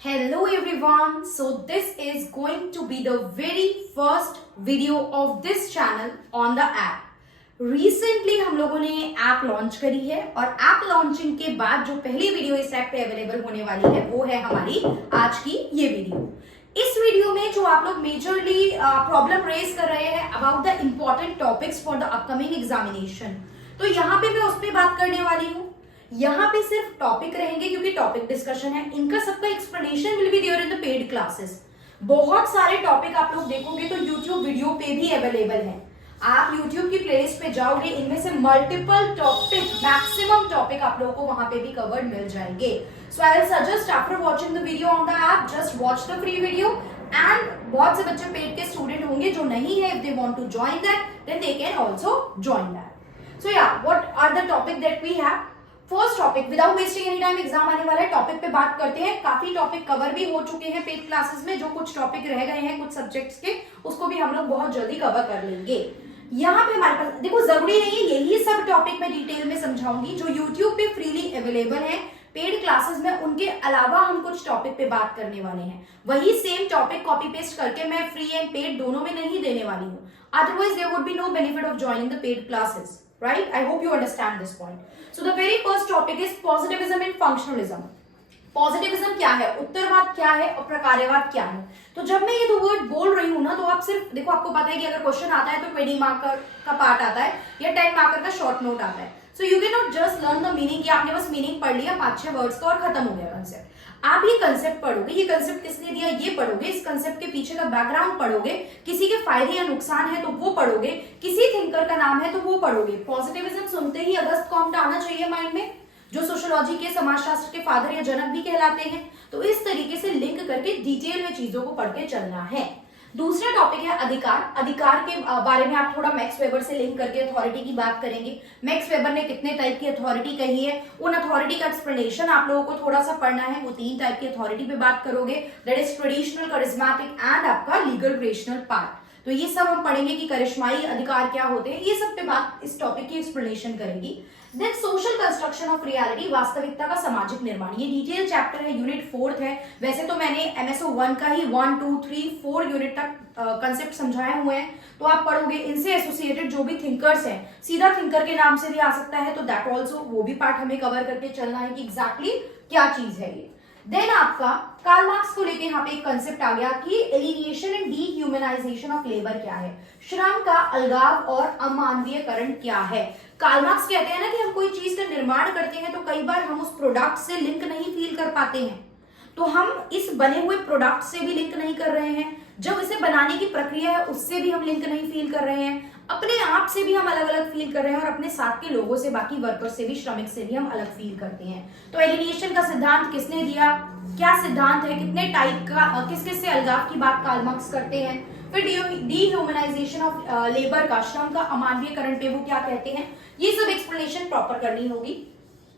Hello everyone, so this is going to be the very first video of this channel on the app. Recently हम लोगों ने app launch करी है और app launching के बाद जो पहली वीडियो इस ऐप पे अवेलेबल होने वाली है वो है हमारी आज की ये वीडियो। इस वीडियो में जो आप लोग मेजरली प्रॉब्लम रेज कर रहे हैं about the important topics for the upcoming examination, तो यहाँ पे मैं उस पर बात करने वाली हूँ। यहाँ पे सिर्फ टॉपिक रहेंगे क्योंकि टॉपिक डिस्कशन है, इनका सबका explanation will be there in the paid classes. बहुत सारे टॉपिक आप लोग देखोगे तो यूट्यूब वीडियो पे भी अवेलेबल है। आप यूट्यूब की प्लेलिस्ट पे जाओगे, इनमें से मल्टीपल टॉपिक, मैक्सिमम टॉपिक आप लोगों को वहां पे भी कवर्ड मिल जाएंगे। So I will suggest after watching the video on the app just watch the free video. And बहुत से बच्चे पेड के स्टूडेंट होंगे जो नहीं है, if they want to join that then they can also join that. So या what are the topic that we have. First topic, without wasting any time, exam आने वाला है, टॉपिक पे बात करते हैं। काफी टॉपिक कवर भी हो चुके हैं पेड क्लासेस में, जो कुछ टॉपिक रह गए हैं कुछ सब्जेक्ट्स के उसको भी हम लोग बहुत जल्दी कवर कर लेंगे। यहाँ पे हमारे पास देखो, जरूरी नहीं है यही सब टॉपिक मैं डिटेल में समझाऊंगी। जो यूट्यूब पे फ्रीली अवेलेबल है पेड क्लासेस में, उनके अलावा हम कुछ टॉपिक पे बात करने वाले हैं। वही सेम टॉपिक कॉपी पेस्ट करके मैं फ्री एंड पेड दोनों में नहीं देने वाली हूँ, otherwise there would be no benefit of joining the paid classes, right? I hope you understand this point. So the very first topic is positivism and functionalism. Positivism क्या है, उत्तरवाद क्या है और प्रकार्यवाद क्या है। तो जब मैं ये दो वर्ड बोल रही हूँ ना, तो आप सिर्फ देखो, आपको पता है कि अगर क्वेश्चन आता है तो 20 मार्कर का पार्ट आता है या 10 मार्कर का शॉर्ट नोट आता है। So you can not just learn the meaning कि आपने बस मीनिंग पढ़ लिया 5-6 वर्ड्स का और खत्म हो गया कंसेप्ट। आप ये कंसेप्ट पढ़ोगे, ये कंसेप्ट किसने दिया ये पढ़ोगे, इस कंसेप्ट के पीछे का बैकग्राउंड पढ़ोगे, किसी के फायदे या नुकसान है तो वो पढ़ोगे, किसी थिंकर का नाम है तो वो पढ़ोगे। पॉजिटिविज्म सुनते ही अगस्त कॉम्ट आना चाहिए माइंड में, जो सोशियोलॉजी के, समाजशास्त्र के फादर या जनक भी कहलाते हैं। तो इस तरीके से लिंक करके डिटेल में चीजों को पढ़ के चलना है। दूसरा टॉपिक है अधिकार। अधिकार के बारे में आप थोड़ा मैक्स वेबर से लिंक करके अथॉरिटी की बात करेंगे। मैक्स वेबर ने कितने टाइप की अथॉरिटी कही है, उन अथॉरिटी का एक्सप्लेनेशन आप लोगों को थोड़ा सा पढ़ना है। वो 3 टाइप की अथॉरिटी पे बात करोगे, that is traditional, charismatic and आपका लीगल रेशनल पार्ट। तो ये सब हम पढ़ेंगे कि करिश्माई अधिकार क्या होते हैं, ये सब पे बात इस टॉपिक की एक्सप्लेनेशन करेंगी। Then social construction of reality, वास्तविकता का सामाजिक निर्माण, ये डिटेल चैप्टर है, यूनिट 4 है। वैसे तो मैंने एमएसओ 1 का ही 1, 2, 3, 4 यूनिट तक कंसेप्ट समझाए हुए हैं, तो आप पढ़ोगे। इनसे एसोसिएटेड जो भी थिंकर्स हैं, सीधा थिंकर के नाम से भी आ सकता है, तो दैट ऑल्सो, वो भी पार्ट हमें कवर करके चलना है कि एग्जैक्टली क्या चीज है ये। देन आपका कार्ल मार्क्स को लेके यहाँ पे एक कंसेप्ट आ गया कि alienation and dehumanisation of labour क्या है, श्रम का अलगाव और अमानवीयकरण क्या है। कार्ल मार्क्स कहते हैं ना कि हम कोई चीज का निर्माण करते हैं तो कई बार हम उस प्रोडक्ट से लिंक नहीं फील कर पाते हैं, तो हम इस बने हुए प्रोडक्ट से भी लिंक नहीं कर रहे हैं, जब इसे बनाने की प्रक्रिया है उससे भी हम लिंक नहीं फील कर रहे हैं, अपने आप से भी हम अलग अलग फील कर रहे हैं और अपने साथ के लोगों से, बाकी वर्कर्स से भी, श्रमिक से भी हम अलग फील करते हैं। तो एलिनिएशन का सिद्धांत किसने दिया, क्या सिद्धांत है, कितने टाइप का, किस किस से अलगाव की बात कार्ल मार्क्स करते हैं। फिर डीह्यूमनाइजेशन ऑफ लेबर का, श्रम का अमानवीयकरण पे वो क्या कहते हैं, ये सब एक्सप्लेनेशन प्रॉपर करनी होगी।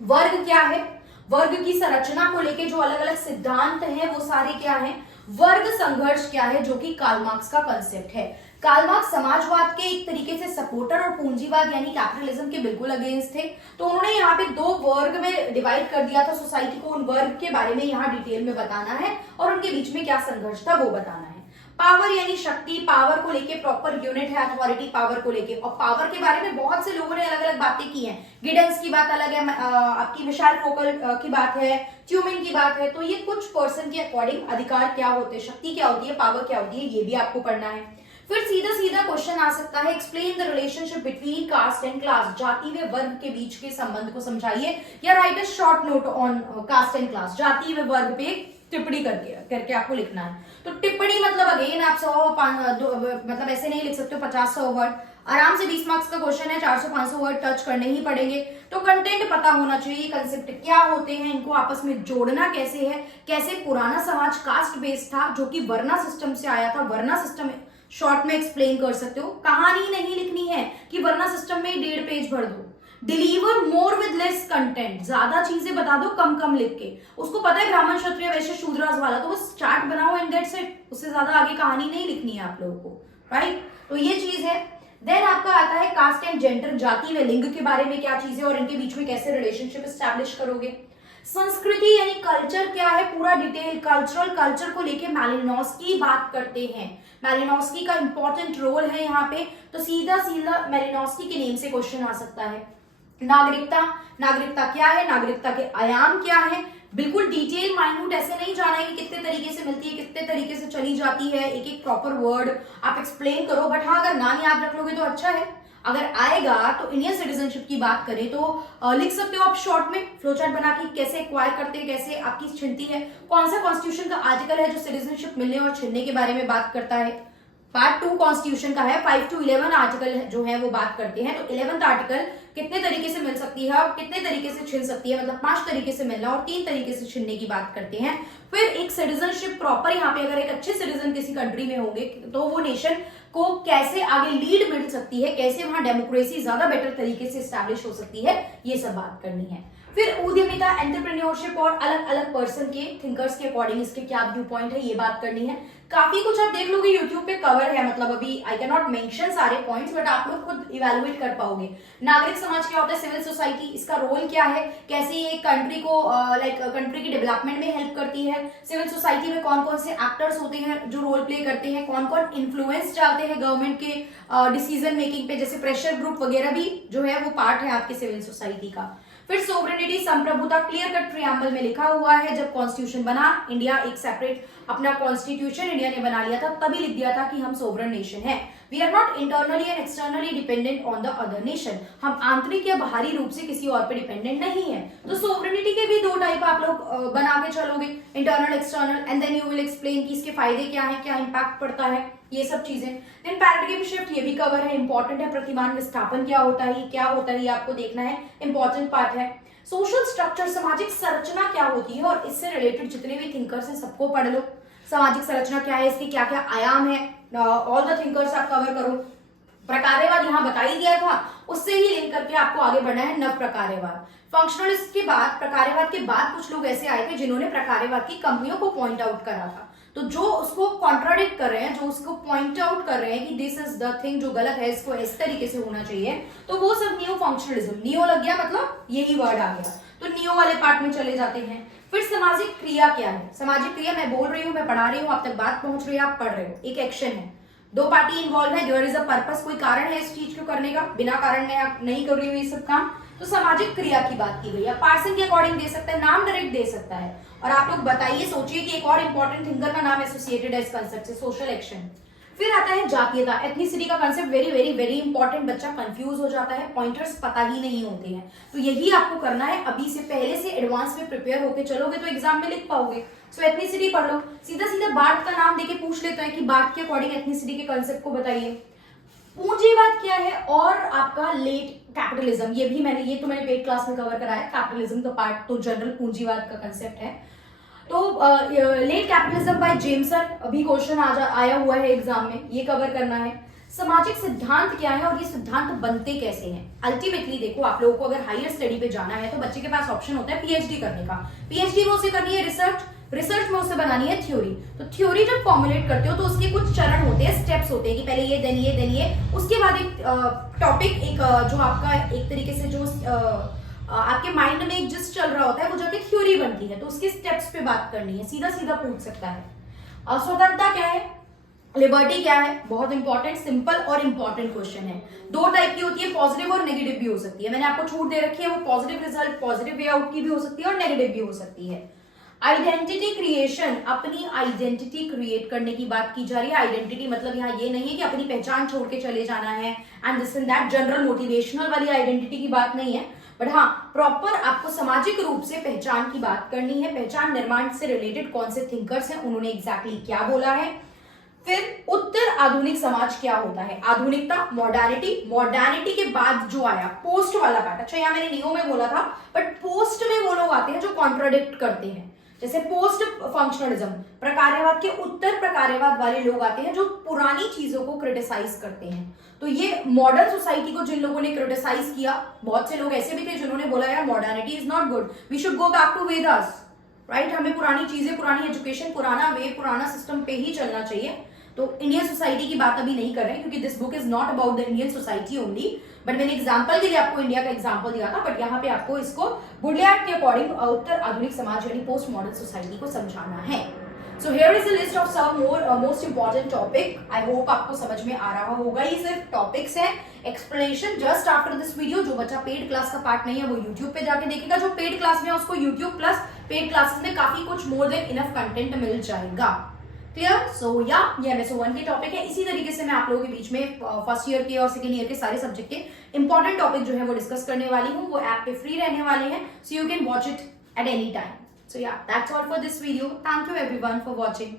वर्ग क्या है, वर्ग की संरचना को लेके जो अलग अलग सिद्धांत हैं वो सारे क्या हैं। वर्ग संघर्ष क्या है, जो कि कार्ल मार्क्स का कंसेप्ट है। कार्ल मार्क्स समाजवाद के एक तरीके से सपोर्टर और पूंजीवाद यानी कैपिटलिज्म के बिल्कुल अगेंस्ट थे, तो उन्होंने यहाँ पे 2 वर्ग में डिवाइड कर दिया था सोसाइटी को। उन वर्ग के बारे में यहाँ डिटेल में बताना है और उनके बीच में क्या संघर्ष था वो बताना है। पावर यानी शक्ति, पावर को लेके प्रॉपर यूनिट है अथॉरिटी पावर को लेके, और पावर के बारे में बहुत से लोगों ने अलग अलग बातें की हैं। गिडेंस की बात अलग है, आपकी मिशेल फोकल की बात है, ट्यूमिंग की बात है। तो ये कुछ पर्सन के अकॉर्डिंग अधिकार क्या होते हैं, शक्ति क्या होती है, पावर क्या होती है, ये भी आपको पढ़ना है। फिर सीधा सीधा क्वेश्चन आ सकता है, explain the relationship between caste and class, जाति व वर्ग के बीच के संबंध को समझाइए, या right a short note on caste and class, जाति व वर्ग पे टिप्पणी करके आपको लिखना है। तो टिप्पणी मतलब अगेन आप 100 मतलब ऐसे नहीं लिख सकते हो 50-100 वर्ड, आराम से 20 मार्क्स का क्वेश्चन है, 400-500 वर्ड टच करने ही पड़ेंगे। तो कंटेंट पता होना चाहिए, कंसेप्ट क्या होते हैं, इनको आपस में जोड़ना कैसे है, कैसे पुराना समाज कास्ट बेस्ड था जो कि वर्ना सिस्टम से आया था, वर्ना सिस्टम शॉर्ट में एक्सप्लेन कर सकते हो। कहानी नहीं लिखनी है कि वर्ना सिस्टम में 1.5 पेज भर दो। Deliver more with less content, ज्यादा चीजें बता दो कम कम लिख के। उसको पता है ब्राह्मण क्षत्रिय वैश्य शूद्रास वाला, तो बस चार्ट बनाओ एंड दैट्स इट, उससे ज्यादा आगे कहानी नहीं लिखनी है आप लोगों को, राइट। तो ये चीज है। देन आपका आता है कास्ट एंड जेंडर, जाति व लिंग के बारे में क्या चीज है और इनके बीच में कैसे रिलेशनशिप एस्टैब्लिश करोगे। संस्कृति यानी कल्चर क्या है, पूरा डिटेल कल्चर को लेके मैलिनोस्की बात करते हैं। मैलिनोस्की का इंपॉर्टेंट रोल है यहाँ पे, तो सीधा सीधा मैलिनोस्की के नेम से क्वेश्चन आ सकता है। नागरिकता क्या है, नागरिकता के आयाम क्या है, बिल्कुल डिटेल माइन्यूट, ऐसे नहीं जाना है कि कितने तरीके से मिलती है, कितने तरीके से चली जाती है, एक एक प्रॉपर वर्ड आप एक्सप्लेन करो। बट हाँ, अगर नाम याद रख लोगे तो अच्छा है। अगर आएगा तो इंडियन सिटीजनशिप की बात करें तो लिख सकते हो आप शॉर्ट में फ्लो चार्ट बना के, कैसे एक्वायर करते हैं, कैसे आपकी छिनती है, कौन सा कॉन्स्टिट्यूशन का आर्टिकल है जो सिटीजनशिप मिलने और छिनने के बारे में बात करता है। पार्ट 2 कॉन्स्टिट्यूशन का है, 5 to 11 आर्टिकल जो है वो बात करते हैं। तो 11th आर्टिकल कितने तरीके से मिल सकती है और कितने तरीके से छिन सकती है, मतलब 5 तरीके से मिलना और 3 तरीके से छिनने की बात करते हैं। फिर एक सिटीजनशिप प्रॉपर, यहाँ पे अगर एक अच्छे सिटीजन किसी कंट्री में होंगे तो वो नेशन को कैसे आगे लीड मिल सकती है, कैसे वहां डेमोक्रेसी ज्यादा बेटर तरीके से स्टैब्लिश हो सकती है, ये सब बात करनी है। फिर उद्यमिता, एंटरप्रेन्योरशिप और अलग अलग पर्सन के थिंकर्स के अकॉर्डिंग इसके क्या व्यू पॉइंट है, ये बात करनी है। काफी कुछ आप देख लोगे यूट्यूब पे कवर है, मतलब अभी आई कैन नॉट मेंशन सारे पॉइंट्स, बट आप लोग खुद इवेलुएट कर पाओगे। नागरिक समाज क्या होता है, सिविल सोसाइटी, इसका रोल क्या है, कैसे ये कंट्री को कंट्री की डेवलपमेंट में हेल्प करती है। सिविल सोसाइटी में कौन कौन से एक्टर्स होते हैं जो रोल प्ले करते हैं, कौन कौन इन्फ्लुएंस डालते हैं गवर्नमेंट के डिसीजन मेकिंग पे, जैसे प्रेशर ग्रुप वगैरह भी जो है वो पार्ट है आपके सिविल सोसाइटी का। फिर सोवरेनिटी, संप्रभुता, क्लियर कट प्रियम्बल में लिखा हुआ है। जब कॉन्स्टिट्यूशन बना, इंडिया एक सेपरेट अपना कॉन्स्टिट्यूशन इंडिया ने बना लिया था, तभी लिख दिया था कि हम सोवरेन नेशन है। We are not internally and externally dependent on the other nation, हम आंतरिक या बाहरी रूप से किसी और पे डिपेंडेंट नहीं है। तो सोवरेनिटी के भी 2 टाइप आप लोग बना के चलोगे, internal external, and then you will explain कि इसके फायदे क्या है, क्या इंपैक्ट पड़ता है, ये सब चीजें। देन पैराडाइम शिफ्ट, ये भी कवर है, इंपॉर्टेंट है। प्रतिमान विस्थापन क्या होता है, ये क्या होता है, ये आपको देखना है, इंपॉर्टेंट पार्ट है। सोशल स्ट्रक्चर, सामाजिक संरचना क्या होती है, और इससे रिलेटेड जितने भी थिंकर्स हैं सबको पढ़ लो। सामाजिक संरचना क्या है, इसके क्या क्या आयाम है, ऑल द थिंकर्स आप कवर करो। प्रकार्यवाद यहाँ बता ही दिया था, उससे ही लिंक करके आपको आगे बढ़ना है। नव प्रकार्यवाद, फंक्शनलिस्ट के बाद, प्रकार्यवाद के बाद कुछ लोग ऐसे आए थे जिन्होंने प्रकार्यवाद की कमियों को पॉइंट आउट करा था। तो जो उसको कॉन्ट्राडिक्ट कर रहे हैं, जो उसको पॉइंट आउट कर रहे हैं कि दिस इज द थिंग जो गलत है, इसको इस तरीके से होना चाहिए, तो वो सब न्यू फंक्शनलिज्म, नियो लग गया मतलब यही वर्ड आ गया, तो नियो वाले पार्ट में चले जाते हैं। फिर सामाजिक क्रिया क्या है, सामाजिक क्रिया मैं बोल रही हूँ, मैं पढ़ा रही हूँ, आप तक बात पहुंच रही है, आप पढ़ रहे हो, एक एक्शन है, 2 पार्टी इन्वॉल्व है, देयर इज अ पर्पस, कोई कारण है इस चीज को करने का, बिना कारण मैं नहीं कर रही हूँ ये सब काम, तो सामाजिक क्रिया की बात की गई है। पार्सन के अकॉर्डिंग दे सकता है, नाम डायरेक्ट दे सकता है। और आप लोग बताइए, सोचिए कि एक और इंपॉर्टेंट थिंकर का नाम एसोसिएटेड है इस कंसेप्ट से, सोशल एक्शन। फिर आता है जातीयता, एथनिसिटी का concept, very very very important, बच्चा कंफ्यूज हो जाता है, पॉइंटर्स पता ही नहीं होते हैं, तो यही आपको करना है। अभी से पहले से एडवांस में प्रिपेयर होकर चलोगे तो एग्जाम में लिख पाओगे। सो एथनिसिटी पढ़ लो, सीधा सीधा बार्थ का नाम देके पूछ लेते हैं कि बार्थ के अकॉर्डिंग एथनिसिटी के कंसेप्ट को बताइए। पूंजीवाद क्या है, और आपका लेट कैपिटलिज्म, ये भी मैंने पेड क्लास में कवर कराया, कैपिटलिज्म का पार्ट तो जनरल पूंजीवाद का कंसेप्ट है। तो लेट कैपिटलिज्म बाय जेमसन, अभी क्वेश्चन आया हुआ है एग्जाम में, ये कवर करना है। सामाजिक सिद्धांत क्या है और ये सिद्धांत बनते कैसे हैं। अल्टीमेटली देखो, आप लोगों को अगर हायर स्टडी पे जाना है तो बच्चे के पास ऑप्शन होता है पीएचडी करने का। पीएचडी में उसे करनी है रिसर्च में उसे बनानी है थ्योरी। तो थ्योरी जब फॉर्मुलेट करते हो तो उसके कुछ चरण होते हैं, स्टेप्स होते हैं कि पहले ये देन ये, उसके बाद एक टॉपिक, एक जो आपका एक तरीके से जो आपके माइंड में एक जिस चल रहा होता है वो जाके थ्योरी बनती है, तो उसके स्टेप्स पे बात करनी है, सीधा सीधा पूछ सकता है। स्वतंत्रता क्या है, लिबर्टी क्या है, बहुत इंपॉर्टेंट, सिंपल और इंपॉर्टेंट क्वेश्चन है। 2 टाइप की होती है, पॉजिटिव और नेगेटिव भी हो सकती है, मैंने आपको छूट दे रखी है, वो positive result, positive way out की भी हो सकती है और नेगेटिव भी हो सकती है। आइडेंटिटी क्रिएशन, अपनी आइडेंटिटी क्रिएट करने की बात की जा रही है। आइडेंटिटी मतलब यहाँ ये नहीं है कि अपनी पहचान छोड़ के चले जाना है and this and that, general motivational वाली आइडेंटिटी की बात नहीं है, बट हाँ प्रॉपर आपको सामाजिक रूप से पहचान की बात करनी है। पहचान निर्माण से रिलेटेड कौन से थिंकर्स हैं, उन्होंने एग्जैक्टली क्या बोला है। फिर उत्तर आधुनिक समाज क्या होता है, आधुनिकता, मॉडर्निटी के बाद जो आया पोस्ट वाला पार्ट। अच्छा, यहाँ मैंने नियो में बोला था, बट पोस्ट में वो लोग आते हैं जो कॉन्ट्राडिक्ट करते हैं, जैसे पोस्ट फंक्शनलिज्म, प्रकार्यवाद के उत्तर प्रकार्यवाद वाले लोग आते हैं जो पुरानी चीजों को क्रिटिसाइज करते हैं। तो ये मॉडर्न सोसाइटी को जिन लोगों ने क्रिटिसाइज किया, बहुत से लोग ऐसे भी थे जिन्होंने बोला यार modernity is not good, we should go back to Vedas, right, हमें पुरानी चीजें, पुरानी एजुकेशन, पुराना वे, पुराना सिस्टम पे ही चलना चाहिए। तो इंडियन सोसाइटी की बात अभी नहीं कर रहे हैं क्योंकि this book is not about the Indian society only, but मैंने एग्जाम्पल के लिए आपको इंडिया का एग्जाम्पल दिया था, बट यहाँ पे आपको इसको बुडलैंड के अकॉर्डिंग उत्तर आधुनिक समाज यानी पोस्ट मॉडर्न सोसाइटी को समझाना है। So here is the list of some most important topic. I hope आपको समझ में आ रहा होगा। ये सिर्फ टॉपिक्स है, explanation just after this video. जो बच्चा पेड क्लास का पार्ट नहीं है वो यूट्यूब पे जाके देखेगा, जो पेड क्लास में है उसको यूट्यूब प्लस पेड क्लासेस में काफी कुछ मोर देन इनफ कंटेंट मिल जाएगा। क्लियर? सो या ये MSO1 के टॉपिक है। इसी तरीके से मैं आप लोगों के बीच में फर्स्ट ईयर के और सेकेंड ईयर के सारे सब्जेक्ट के इंपॉर्टेंट टॉपिक जो है वो डिस्कस करने वाली हूँ। वो ऐप पे फ्री रहने वाले हैं, so you can watch it at any time. So yeah, that's all for this video. Thank you everyone for watching.